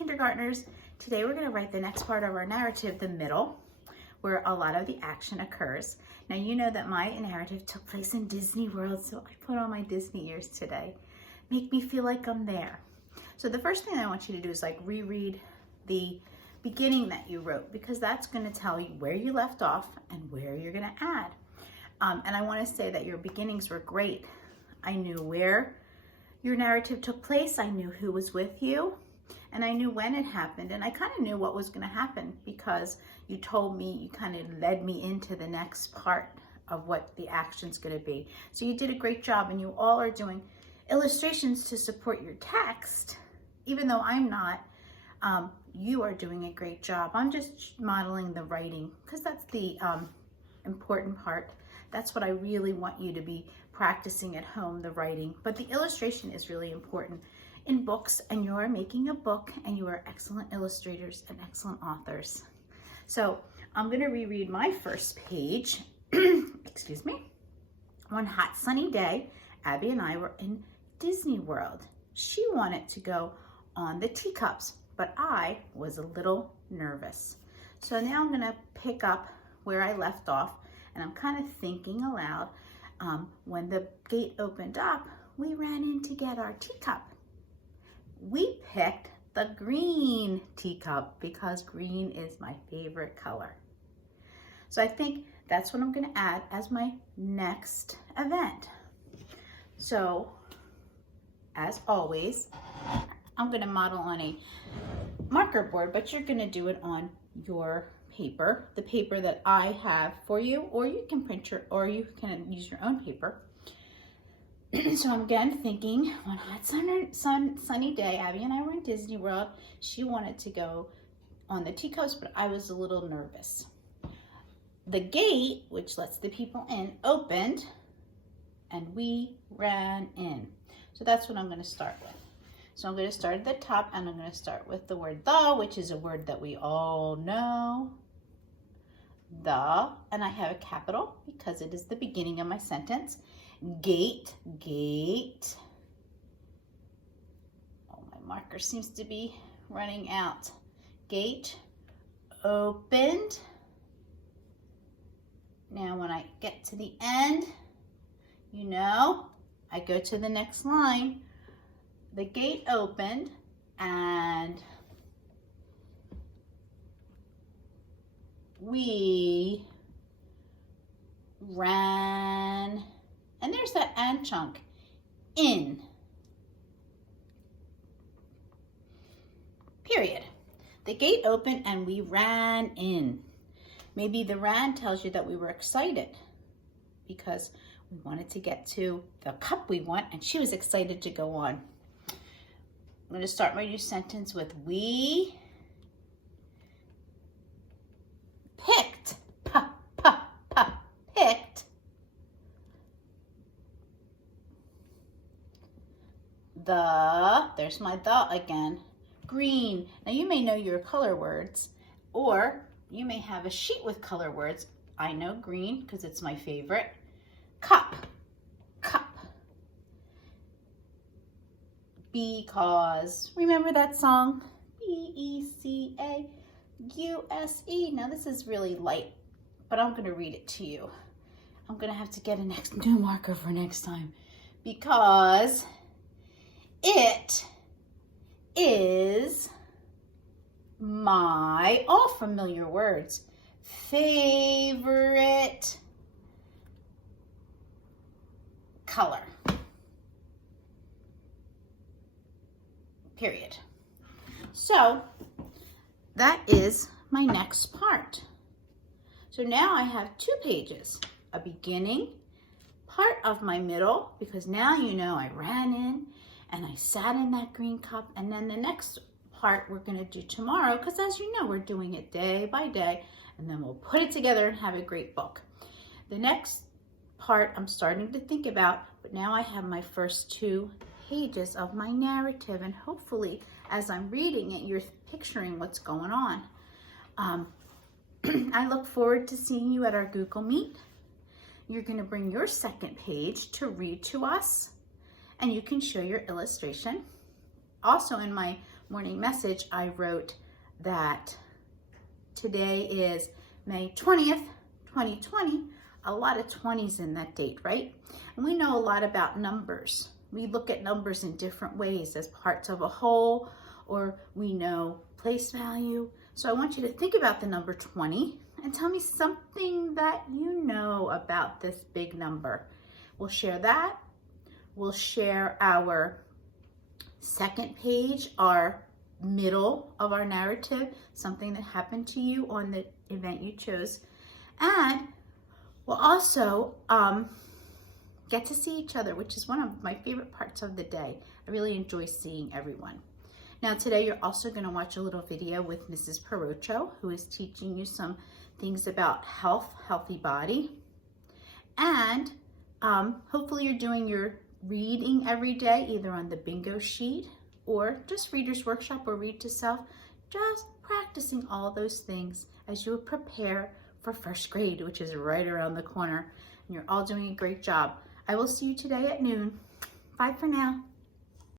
kindergartners. Today we're going to write the next part of our narrative, the middle, where a lot of the action occurs. Now you know that my narrative took place in Disney World, so I put on my Disney ears today. Make me feel like I'm there. So the first thing I want you to do is like reread the beginning that you wrote, because that's going to tell you where you left off and where you're going to add. And I want to say that your beginnings were great. I knew where your narrative took place, I knew who was with you, and I knew when it happened, and I kind of knew what was going to happen because you told me, you kind of led me into the next part of what the action's going to be. So you did a great job, and you all are doing illustrations to support your text. Even though I'm not, you are doing a great job. I'm just modeling the writing because that's the important part. That's what I really want you to be practicing at home, the writing. But the illustration is really important in books, and you are making a book, and you are excellent illustrators and excellent authors. So I'm going to reread my first page. Excuse me. One hot sunny day, Abby and I were in Disney World. She wanted to go on the teacups, but I was a little nervous. So now I'm going to pick up where I left off, and I'm kind of thinking aloud. When the gate opened up, we ran in to get our teacup. We picked the green teacup because green is my favorite color. So I think that's what I'm going to add as my next event. So, as always, I'm going to model on a marker board, but you're going to do it on your paper, the paper that I have for you, or you can print your, or you can use your own paper. So I'm again thinking, one hot sunny day, Abby and I were in Disney World. She wanted to go on the teacups, but I was a little nervous. The gate, which lets the people in, opened, and we ran in. So that's what I'm going to start with. So I'm going to start at the top, and I'm going to start with the word the, which is a word that we all know. The, and I have a capital because it is the beginning of my sentence. Gate, gate. Oh, my marker seems to be running out. Gate opened. Now when I get to the end, you know, I go to the next line. The gate opened and we ran, and there's that and chunk, in. Period. The gate opened and we ran in. Maybe the ran tells you that we were excited because we wanted to get to the cup we want, and she was excited to go on. I'm going to start my new sentence with we picked, picked there's my the again, green. Now you may know your color words, or you may have a sheet with color words. I know green because it's my favorite. Cup, cup. Because, remember that song? B-E-C-A-U-S-E. Now this is really light, but I'm going to read it to you. I'm going to have to get a new marker for next time, because it is my, all familiar words, favorite color. Period. So that is my next part. So now I have 2 pages, a beginning, part of my middle, because now you know I ran in and I sat in that green cup, and then the next part we're going to do tomorrow, because as you know, we're doing it day by day, and then we'll put it together and have a great book. The next part I'm starting to think about, but now I have my first 2 pages of my narrative, and hopefully as I'm reading it, you're picturing what's going on. I look forward to seeing you at our Google Meet. You're going to bring your second page to read to us, and you can show your illustration. Also in my morning message, I wrote that today is May 20th, 2020. A lot of 20s in that date, right? And we know a lot about numbers. We look at numbers in different ways as parts of a whole, or we know place value. So I want you to think about the number 20 and tell me something that you know about this big number. We'll share that. We'll share our second page, our middle of our narrative, something that happened to you on the event you chose. And we'll also get to see each other, which is one of my favorite parts of the day. I really enjoy seeing everyone. Now today you're also going to watch a little video with Mrs. Perocho, who is teaching you some things about health, healthy body. And hopefully you're doing your reading every day, either on the bingo sheet or just Reader's Workshop or Read to Self, just practicing all those things as you prepare for first grade, which is right around the corner. And you're all doing a great job. I will see you today at noon. Bye for now.